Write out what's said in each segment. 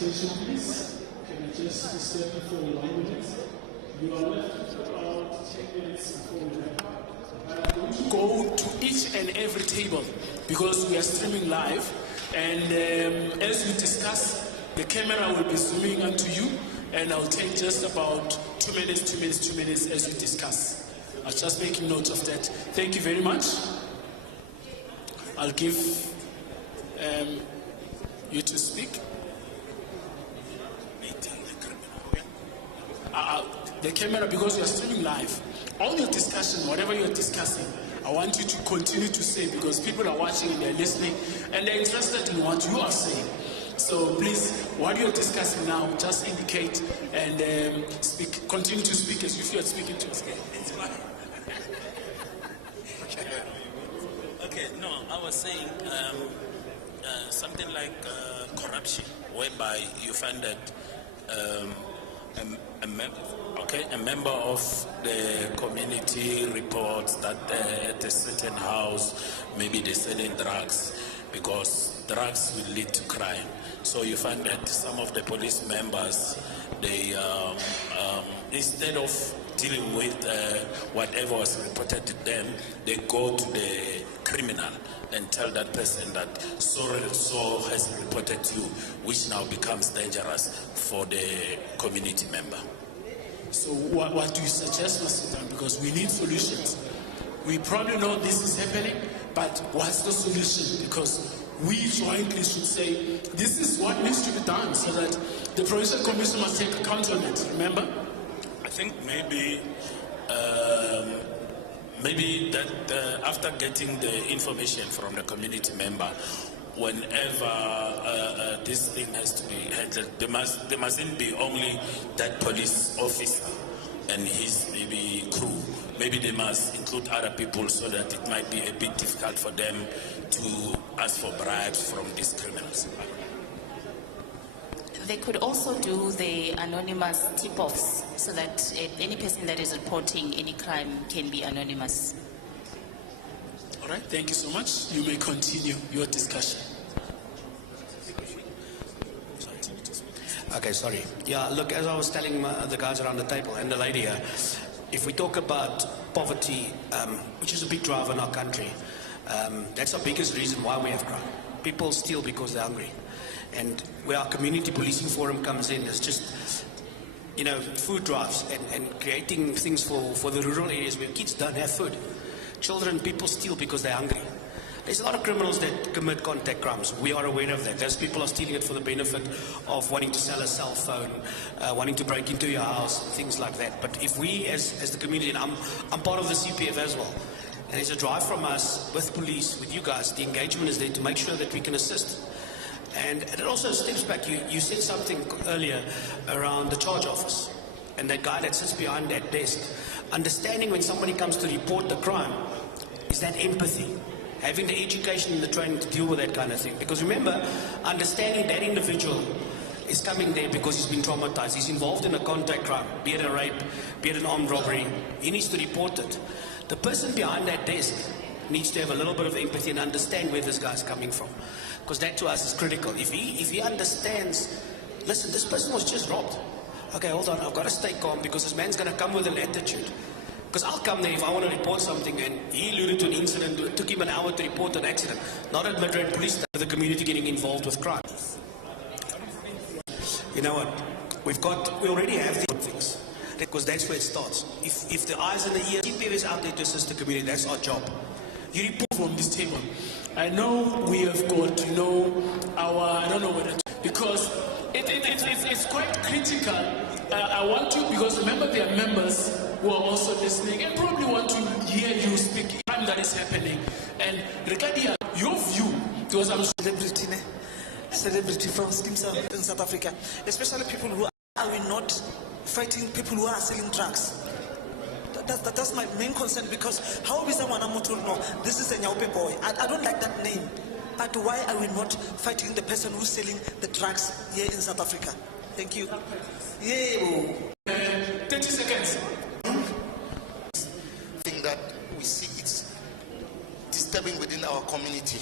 Attention please, can I just disturb you for 1 minute? You are left with about 10 minutes before we wrap up. I'm going to go to each and every table because we are streaming live, and as we discuss, the camera will be zooming onto you, and I'll take just about 2 minutes as we discuss. I'll just make note of that. Thank you very much. I'll give you to speak. The camera, because you are streaming live, all your discussion, whatever you are discussing, I want you to continue to say, because people are watching and they're listening and they're interested in what you are saying. So please, what you're discussing now, just indicate and speak. Continue to speak as if you are speaking to us. Okay, no, I was saying something like corruption, whereby you find that a member of the community reports that at a certain house, maybe they're selling drugs, because drugs will lead to crime. So you find that some of the police members, they instead of dealing with whatever was reported to them, they go to the criminal and tell that person that so has reported you, which now becomes dangerous for the community member. So what do you suggest, Mr. Dan? Because we need solutions. We probably know this is happening, but what's the solution? Because we jointly should say, this is what needs to be done, so that the Provincial Commission must take account on it, remember? I think maybe that after getting the information from the community member, whenever this thing has to be handled, there mustn't be only that police officer and his maybe crew. Maybe they must include other people, so that it might be a bit difficult for them to ask for bribes from these criminals. They could also do the anonymous tip-offs, so that any person that is reporting any crime can be anonymous. All right, thank you so much. You may continue your discussion. Okay, sorry. Yeah, look, as I was telling the guys around the table and the lady here, if we talk about poverty, which is a big driver in our country, that's our biggest reason why we have crime. People steal because they're hungry. And where our community policing forum comes in is just, you know, food drives and creating things for the rural areas where kids don't have food. Children, people steal because they're hungry. There's a lot of criminals that commit contact crimes. We are aware of that. Those people are stealing it for the benefit of wanting to sell a cell phone, wanting to break into your house, things like that. But if we, as the community, and I'm part of the CPF as well, and there's a drive from us with police, with you guys, the engagement is there to make sure that we can assist. And it also steps back, you said something earlier around the charge office and that guy that sits behind that desk. Understanding when somebody comes to report the crime is that empathy. Having the education and the training to deal with that kind of thing. Because remember, understanding that individual is coming there because he's been traumatized. He's involved in a contact crime, be it a rape, be it an armed robbery. He needs to report it. The person behind that desk needs to have a little bit of empathy and understand where this guy's coming from. Because that to us is critical. If he understands, listen, this person was just robbed. Okay, hold on, I've got to stay calm because this man's going to come with an attitude. Because I'll come there if I want to report something, and he alluded to an incident. It took him an hour to report an accident. Not at Madrid Police, the community getting involved with crime. You know what? We already have the things. Because that's where it starts. If the eyes and the ears, CPF is out there to assist the community, that's our job. You report from this table. I know we have got to know I don't know whether to, because it's quite critical. I want to, because remember there are members who are also listening and probably want to hear you speak time that is happening. And regarding your view, because I'm celebrity from schemes in South Africa, especially people who are we not fighting people who are selling drugs. That's my main concern, because how is someone no, this is a Nyaupe boy. I don't like that name. But why are we not fighting the person who's selling the drugs here in South Africa? Thank you. Yeah. 30 seconds. Thing that we see it's disturbing within our community.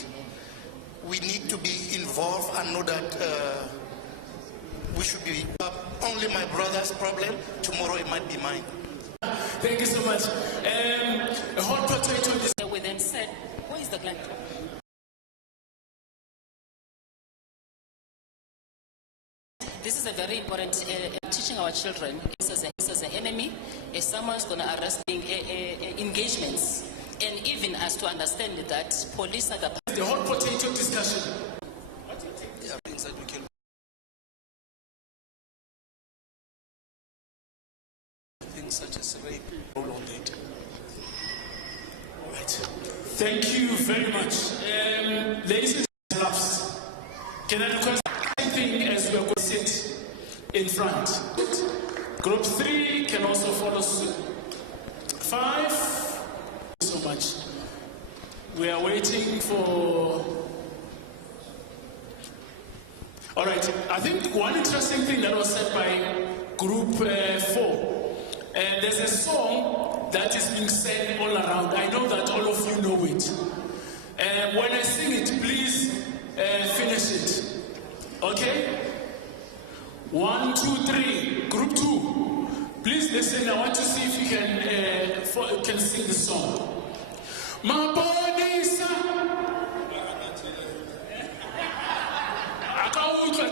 We need to be involved and know that we should be only my brother's problem. Tomorrow it might be mine. Thank you so much. A hot potato. We then said, where is the client? This is a very important teaching our children. This is an enemy. If someone's going to arrest engagements, and even as to understand that police are the hot potato discussion. There are things that we can. Things such as rape, all on data. Right. Thank you very much. Ladies and gentlemen, can I request anything as we are going to sit in front? Group 3 can also follow suit. 5. Thank you so much. We are waiting for. All right. I think one interesting thing that was said by Group 4. There's a song that is being said all around. I know that all of you know it. When I sing it, please finish it. Okay? 1, 2, 3. Group 2. Please listen. I want to see if you can sing the song. Mabonisa.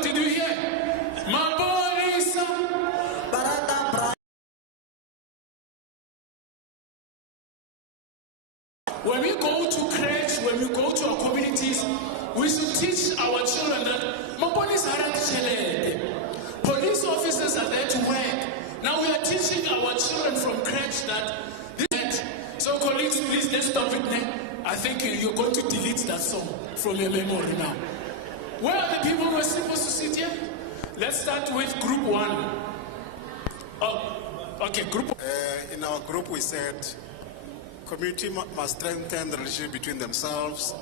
Did you hear? Mabonisa. When we go to crèche, when we go to our communities, we should teach our children that police officers are there to work. Now we are teaching our children from crèche that this. So colleagues, please let's stop it now. I think you're going to delete that song from your memory now. Where are the people who are supposed to sit here? Let's start with group 1. Oh, okay, group. In our group we said community must strengthen the relationship between themselves.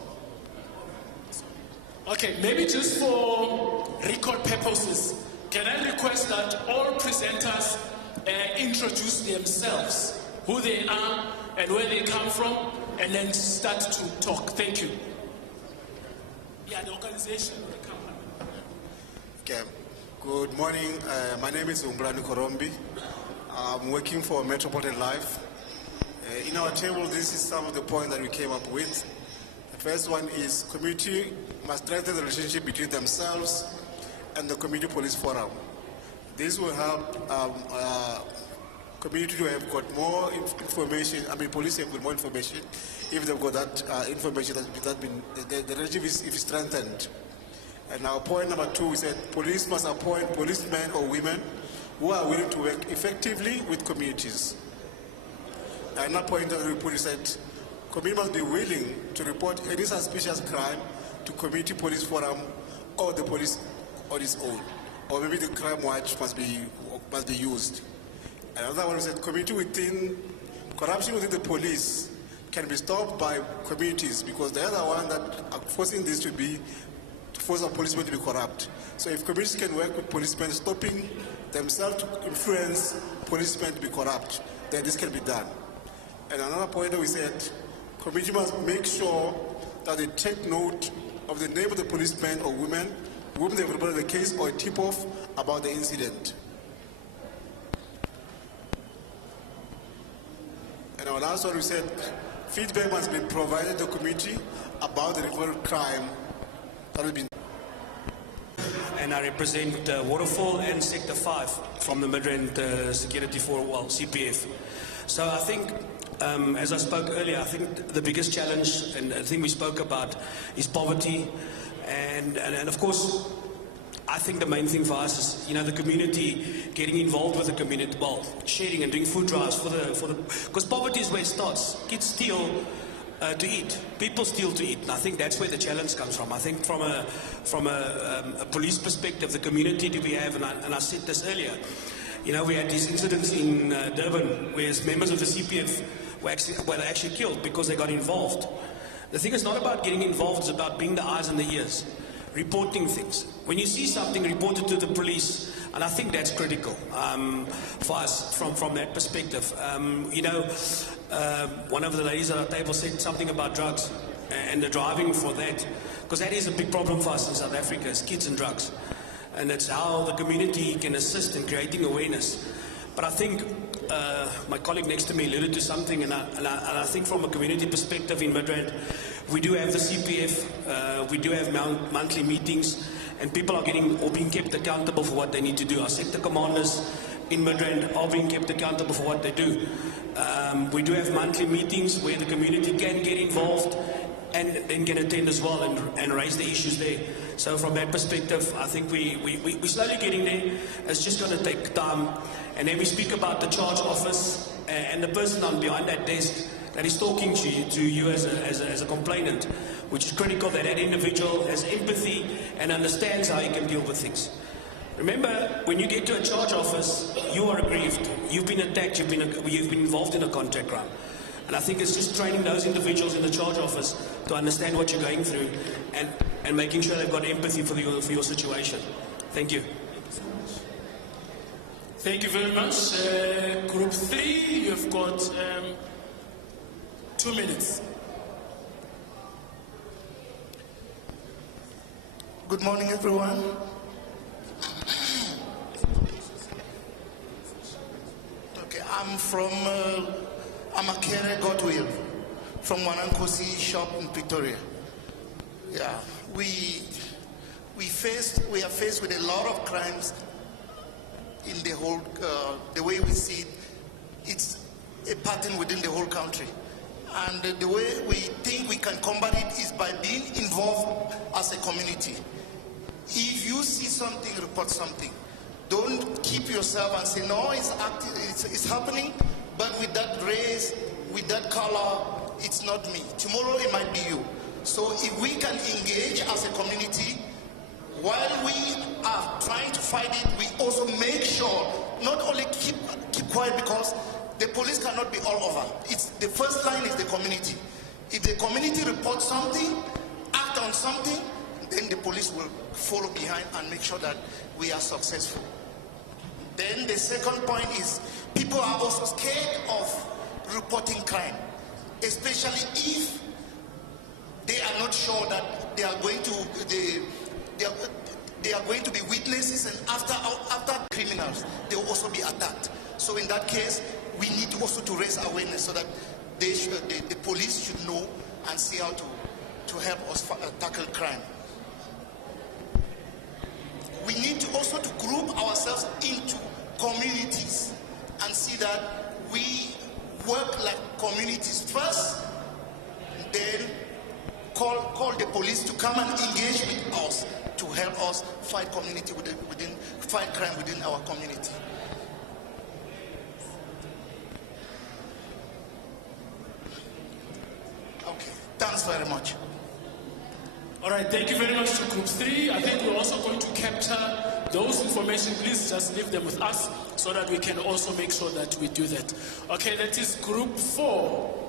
Okay, maybe just for record purposes, can I request that all presenters introduce themselves, who they are and where they come from, and then start to talk. Thank you. Yeah, the organization, the company. Okay. Good morning. My name is Umbrani Korombi. I'm working for Metropolitan Life. In our table, this is some of the points that we came up with. The first one is community must strengthen the relationship between themselves and the community police forum. This will help community to have got more information. I mean, police have got more information if they've got that information that's been the relationship is strengthened. And our point number 2 is that police must appoint policemen or women who are willing to work effectively with communities. Another point that we put is that community must be willing to report any suspicious crime to community police forum or the police on its own, or maybe the crime watch must be used. Another one is that corruption within the police can be stopped by communities because they are the one that are forcing this to force our policemen to be corrupt. So if communities can work with policemen, stopping themselves to influence policemen to be corrupt, then this can be done. And another point that we said, community must make sure that they take note of the name of the policeman or women whom they've reported the case or a tip-off about the incident. And our last one, we said, feedback must be provided to the community about the reported crime that has been. And I represent Waterfall and Sector 5 from the Midrand Security Forum, well, CPF. So I think, as I spoke earlier, I think the biggest challenge and the thing we spoke about is poverty. And of course, I think the main thing for us is, the community getting involved with the community, well, sharing and doing food drives because poverty is where it starts. Kids steal to eat. People steal to eat. And I think that's where the challenge comes from. I think from a police perspective, the community that we have, and I said this earlier, we had these incidents in Durban where members of the CPF were actually killed because they got involved. The thing is not about getting involved, it's about being the eyes and the ears, reporting things. When you see something, report it to the police, and I think that's critical for us from that perspective. One of the ladies at our table said something about drugs and the driving for that, because that is a big problem for us in South Africa, is kids and drugs. and it's how the community can assist in creating awareness. But I think my colleague next to me alluded to something, and I think from a community perspective in Midrand, we do have the CPF, we do have monthly meetings, and people are being kept accountable for what they need to do. Our sector commanders in Midrand are being kept accountable for what they do. We do have monthly meetings where the community can get involved and then can attend as well and raise the issues there. So from that perspective, I think we're slowly getting there. It's just going to take time. And then we speak about the charge office and the person on behind that desk that is talking to you as a complainant, which is critical that that individual has empathy and understands how he can deal with things. Remember, when you get to a charge office, you are aggrieved. You've been attacked. You've been involved in a contract crime. And I think it's just training those individuals in the charge office to understand what you're going through and making sure they've got empathy for your situation. Thank you. Thank you very much. Group 3, you've got 2 minutes. Good morning, everyone. Okay, I'm a Kere Godwill from Wanankosi shop in Pretoria. Yeah, we are faced with a lot of crimes in the whole, the way we see it, it's a pattern within the whole country. And the way we think we can combat it is by being involved as a community. If you see something, report something. Don't keep yourself and say, no, it's happening, but with that race, with that color, it's not me. Tomorrow it might be you. So if we can engage as a community, while we are trying to fight it, we also make sure not only keep quiet, because the police cannot be all over. It's the first line is the community. If the community reports something, act on something, then the police will follow behind and make sure that we are successful. Then the second point is people are also scared of reporting crime, especially if they are not sure that they are going to be witnesses, and after criminals, they will also be attacked. So in that case, we need also to raise awareness so that the police should know and see how to help us tackle crime. We need to also to group ourselves into communities and see that we work like communities first, then call the police to come and engage with us to help us fight fight crime within our community. Okay, thanks very much. All right, thank you very much to Group 3. I think we're also going to capture those information. Please just leave them with us so that we can also make sure that we do that. Okay, that is Group 4.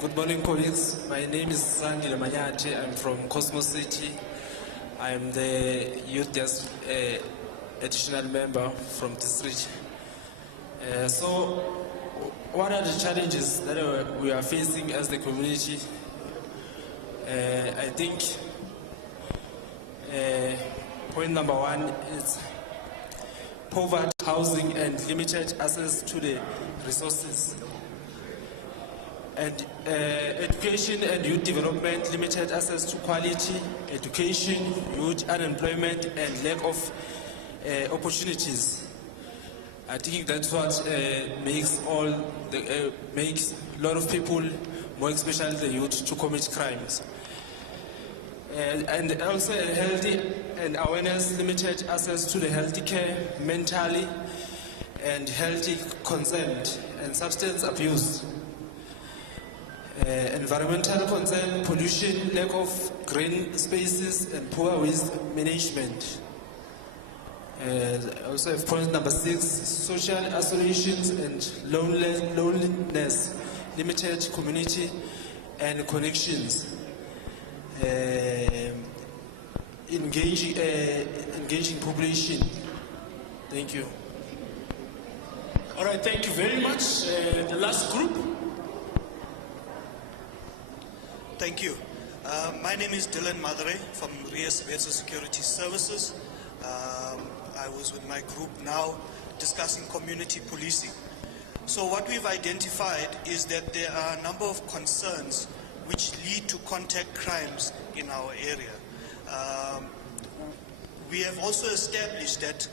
Good morning, colleagues. My name is Sangile Manyati. I'm from Cosmos City. I'm the youth desk additional member from district. So, what are the challenges that we are facing as the community? I think point number 1 is poverty, housing, and limited access to the resources. And education and youth development, limited access to quality education, youth unemployment, and lack of opportunities. I think that's what makes a lot of people, more especially the youth, to commit crimes. And also healthy and awareness, limited access to the healthy care, mentally and healthy consent, and substance abuse. Environmental concern, pollution, lack of green spaces, and poor waste management. Also have point number 6, social isolations and loneliness, limited community and connections. Engaging population. Thank you. All right, thank you very much. The last group. Thank you. My name is Dylan Madre from Rias Versa Security Services. I was with my group now discussing community policing. So what we've identified is that there are a number of concerns which lead to contact crimes in our area. We have also established that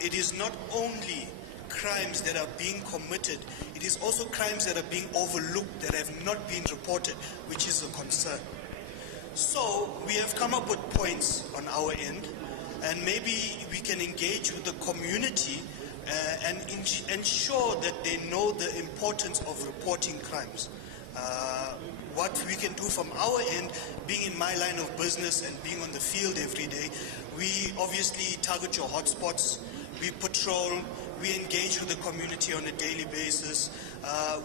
it is not only crimes that are being committed, it is also crimes that are being overlooked, that have not been reported, which is a concern. So we have come up with points on our end, and maybe we can engage with the community and ensure that they know the importance of reporting crimes. What we can do from our end, being in my line of business and being on the field every day, we obviously target your hotspots, we patrol, we engage with the community on a daily basis.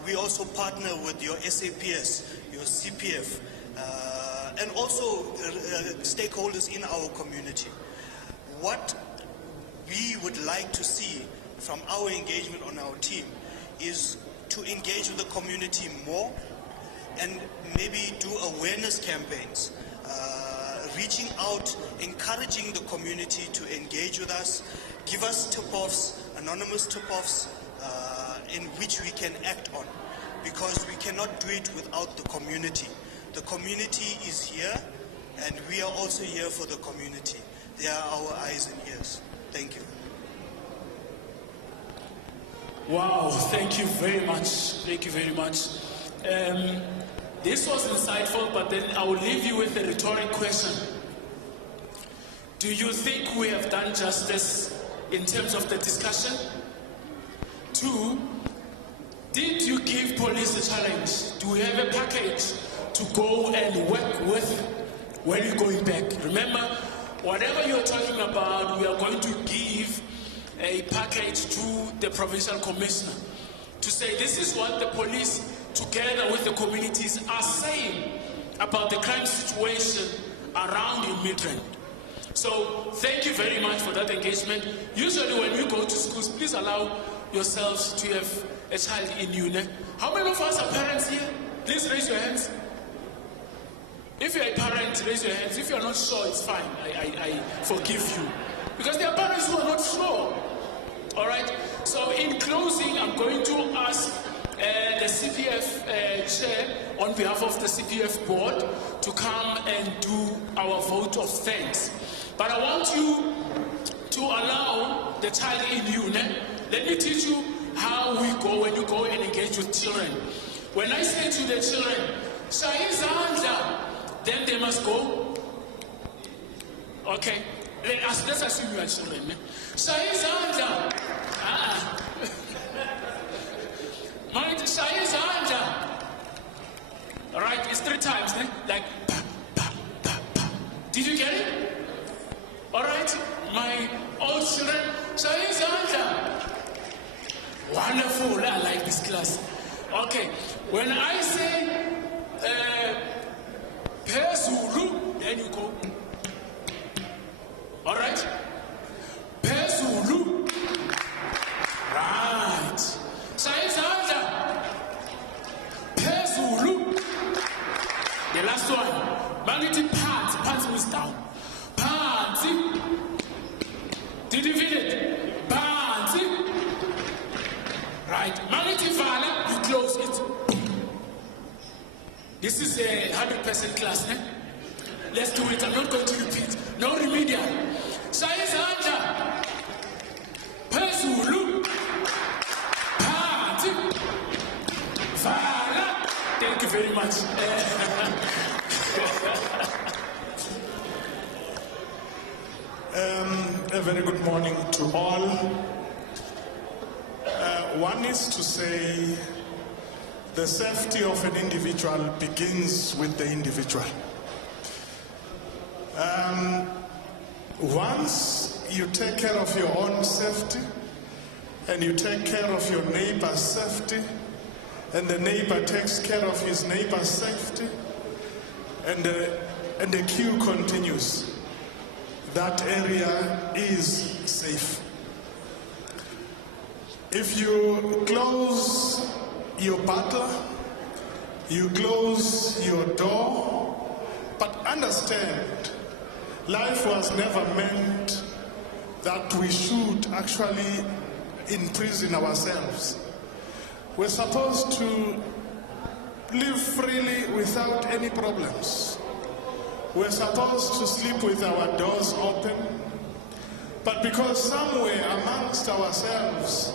We also partner with your SAPS, your CPF, and also stakeholders in our community. What we would like to see from our engagement on our team is to engage with the community more and maybe do awareness campaigns, reaching out, encouraging the community to engage with us, give us tip-offs, anonymous tip-offs, in which we can act on, because we cannot do it without the community. The community is here, and we are also here for the community. They are our eyes and ears. Thank you. Wow, thank you very much. Thank you very much. This was insightful, but then I will leave you with a rhetoric question. Do you think we have done justice in terms of the discussion? 2, did you give police a challenge? Do we have a package to go and work with when you're going back? Remember, whatever you're talking about, we are going to give a package to the provincial commissioner to say this is what the police together with the communities are saying about the crime situation around in Midrand. So thank you very much for that engagement. Usually when you go to schools, please allow yourselves to have a child in UNE. How many of us are parents here? Please raise your hands. If you're a parent, raise your hands. If you're not sure, it's fine. I forgive you. Because there are parents who are not sure. All right? So in closing, I'm going to ask the CPF chair on behalf of the CPF board to come and do our vote of thanks. But I want you to allow the child in you. Let me teach you how we go when you go and engage with children. When I say to the children, Shahizanda, then they must go. Okay, let's assume you are children. Shahizanda. My Shahizanda. All right, it's 3 times, like pa, pa, pa, pa. Did you get it? All right, my old children, Shahizanda. Wonderful, I like this class. Okay, when I say Pezulu, then you go. All right, Pezulu. Right. Shahizanda. Pezulu. The last one. Magnitude pants. Pants means down. Pants. Did you feel it? Pants. Right. Magnitude vala. You close it. This is a 100% class, eh? Let's do it. I'm not going to repeat. No remedial. Shahizanda. Pezulu. Pants. Vala. Thank you very much. A very good morning to all. One is to say the safety of an individual begins with the individual. Once you take care of your own safety and you take care of your neighbor's safety, and the neighbor takes care of his neighbor's safety, and the queue continues, that area is safe. If you close your butler, you close your door, but understand, life was never meant that we should actually imprison ourselves. We're supposed to live freely without any problems. We're supposed to sleep with our doors open. But because somewhere amongst ourselves,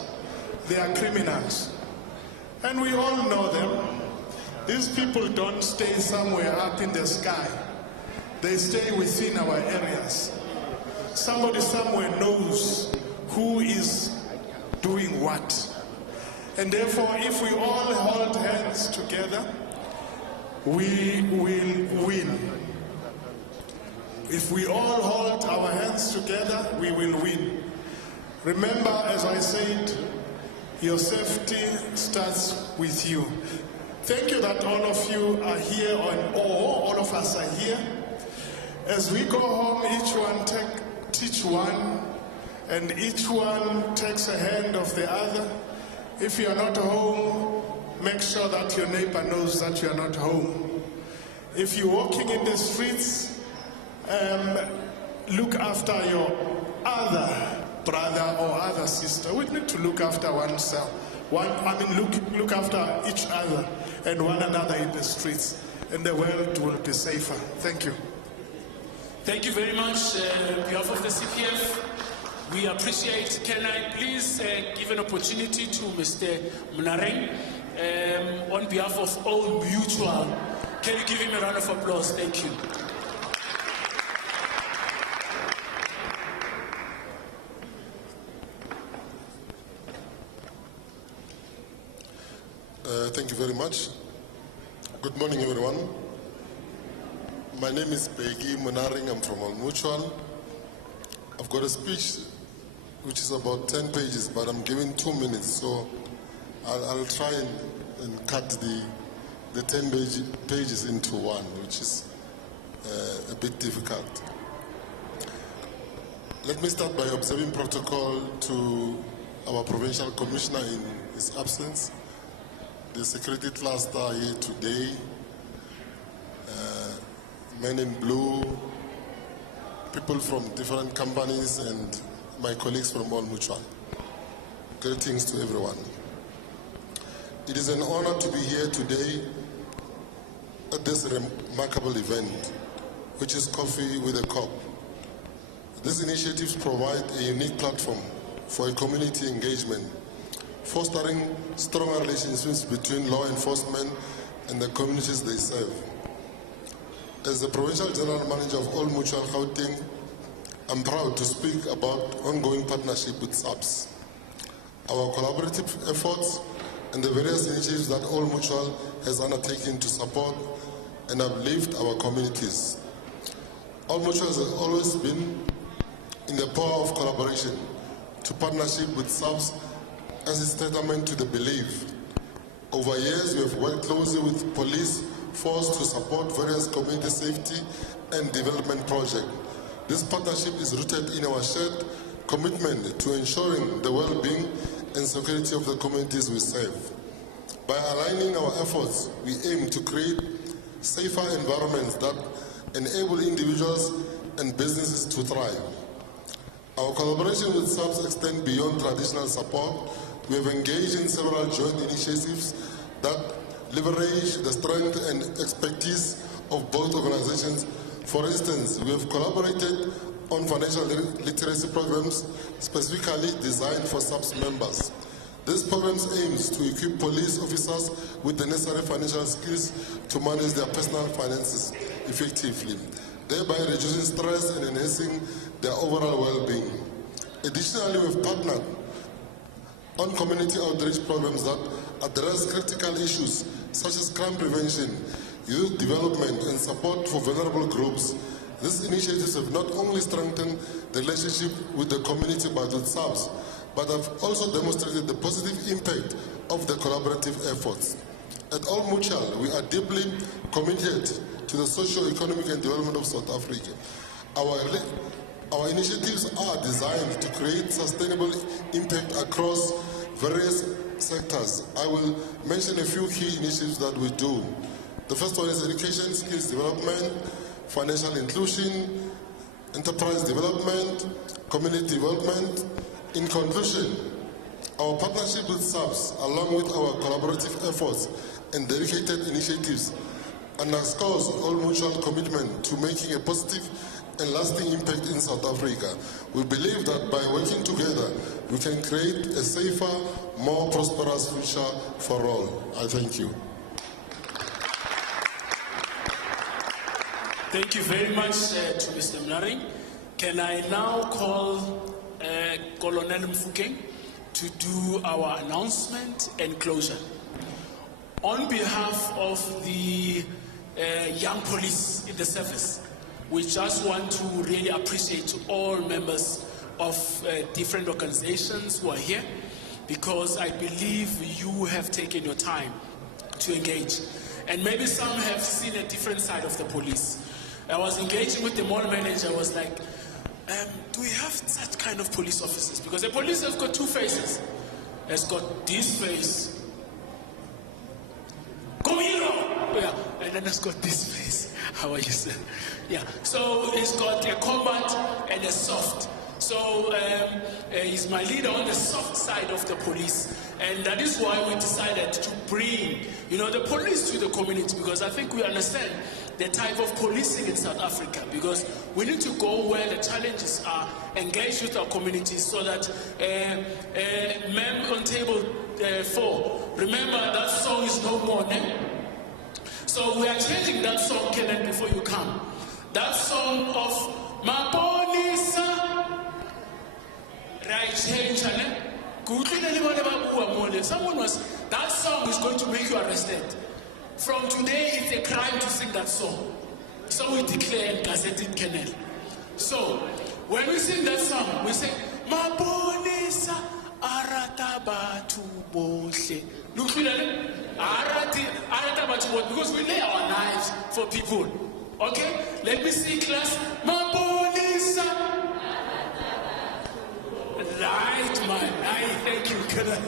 they are criminals. And we all know them. These people don't stay somewhere up in the sky. They stay within our areas. Somebody somewhere knows who is doing what. And therefore, if we all hold hands together, we will win. If we all hold our hands together, we will win. Remember, as I said, your safety starts with you. Thank you that all of you are here, all of us are here. As we go home, each one teach one, and each one takes a hand of the other. If you are not home, make sure that your neighbor knows that you are not home. If you're walking in the streets, look after your other brother or other sister. We need to look after oneself. Look after each other and one another in the streets, and the world will be safer. Thank you. Thank you very much. On behalf of the CPF, we appreciate. Can I please give an opportunity to Mr. Munareng on behalf of Old Mutual? Can you give him a round of applause? Thank you. Thank you very much. Good morning, everyone. My name is Begi Munareng. I'm from Old Mutual. I've got a speech which is about 10 pages, but I'm given 2 minutes, so I'll try and cut the 10 pages into one, which is a bit difficult. Let me start by observing protocol to our Provincial Commissioner in his absence. The security cluster are here today, men in blue, people from different companies, and my colleagues from Old Mutual. Greetings to everyone. It is an honor to be here today at this remarkable event, which is Coffee with a Cop. These initiatives provide a unique platform for a community engagement, fostering stronger relationships between law enforcement and the communities they serve. As the Provincial General Manager of Old Mutual Gauteng, I'm proud to speak about ongoing partnership with SAPS, our collaborative efforts, and the various initiatives that Old Mutual has undertaken to support and uplift our communities. Old Mutual has always been in the power of collaboration to partnership with SAPS as a testament to the belief. Over years, we have worked closely with police force to support various community safety and development projects. This partnership is rooted in our shared commitment to ensuring the well-being and security of the communities we serve. By aligning our efforts, we aim to create safer environments that enable individuals and businesses to thrive. Our collaboration with SAPS extends beyond traditional support. We have engaged in several joint initiatives that leverage the strength and expertise of both organizations. For instance, we have collaborated on financial literacy programs specifically designed for SAPS members. This program aims to equip police officers with the necessary financial skills to manage their personal finances effectively, thereby reducing stress and enhancing their overall well-being. Additionally, we have partnered on community outreach programs that address critical issues such as crime prevention, youth development, and support for vulnerable groups. These initiatives have not only strengthened the relationship with the community but with SAPS, but have also demonstrated the positive impact of the collaborative efforts. At Old Mutual, we are deeply committed to the socio-economic and development of South Africa. Our initiatives are designed to create sustainable impact across various sectors. I will mention a few key initiatives that we do. The first one is education skills development. financial inclusion, enterprise development, community development. In conclusion, our partnership with SAPS, along with our collaborative efforts and dedicated initiatives, underscores Old Mutual commitment to making a positive and lasting impact in South Africa. We believe that by working together, we can create a safer, more prosperous future for all. I thank you. Thank you very much to Mr. Mnaring. Can I now call Colonel Mfukeng to do our announcement and closure? On behalf of the young police in the service, we just want to really appreciate all members of different organizations who are here, because I believe you have taken your time to engage. And maybe some have seen a different side of the police. I was engaging with the mall manager. I was like, do we have such kind of police officers? Because the police has got two faces. It's got this face. Come here! Yeah. And then it's got this face. How are you, sir? Yeah. So it's got a combat and a soft. So he's my leader on the soft side of the police. And that is why we decided to bring, the police to the community, because I think we understand the type of policing in South Africa, because we need to go where the challenges are, engage with our communities, so that ma'am on table 4, remember that song is no more, ne? So we are changing that song, Kenneth, before you come. That song of Mapolisa, right, change, ne? Someone was, that song is going to make you arrested. From today, it's a crime to sing that song. So we declare and gazette it, Kennel. So, when we sing that song, we say, Mapolisa aratabatu bohle. Look, aratabatu bohle, because we lay our lives for people. Okay? Let me see, class. Mapolisa. Right, man. Thank you, Kennel.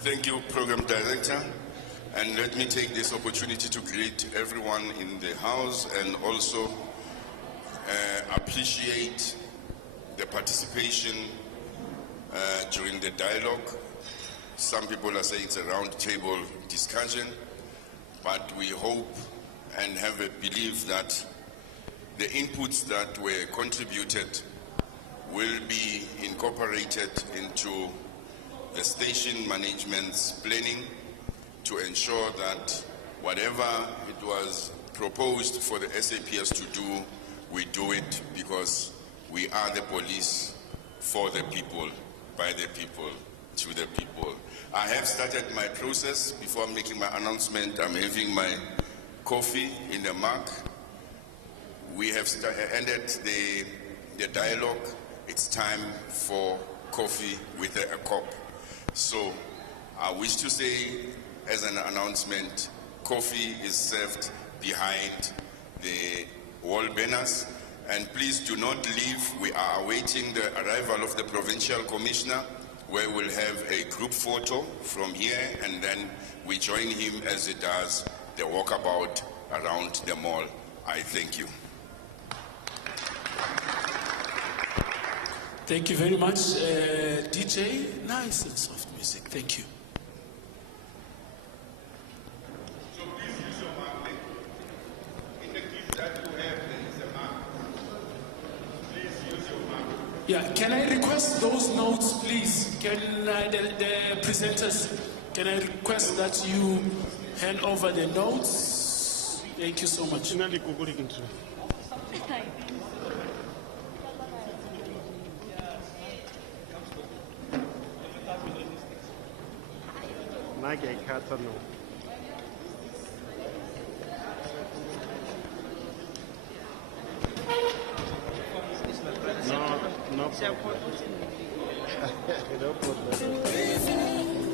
Thank you, Program Director. And let me take this opportunity to greet everyone in the House and also appreciate the participation during the dialogue. Some people are saying it's a round table discussion, but we hope and have a belief that the inputs that were contributed will be incorporated into the station management's planning to ensure that whatever it was proposed for the SAPS to do, we do it, because we are the police for the people, by the people, to the people. I have started my process. Before making my announcement, I'm having my coffee in the mug. We have ended the dialogue. It's time for coffee with a cup. So I wish to say, as an announcement, coffee is served behind the wall banners. And please do not leave. We are awaiting the arrival of the provincial commissioner, where we'll have a group photo from here, and then we join him as he does the walkabout around the mall. I thank you. Thank you very much, DJ. Nice and soft music. Thank you. So please use your mark. In the gift that you have, there is a mark. Please use your mark. Yeah, can I request those notes, please? Can the presenters, can I request that you hand over the notes? Thank you so much. No problem.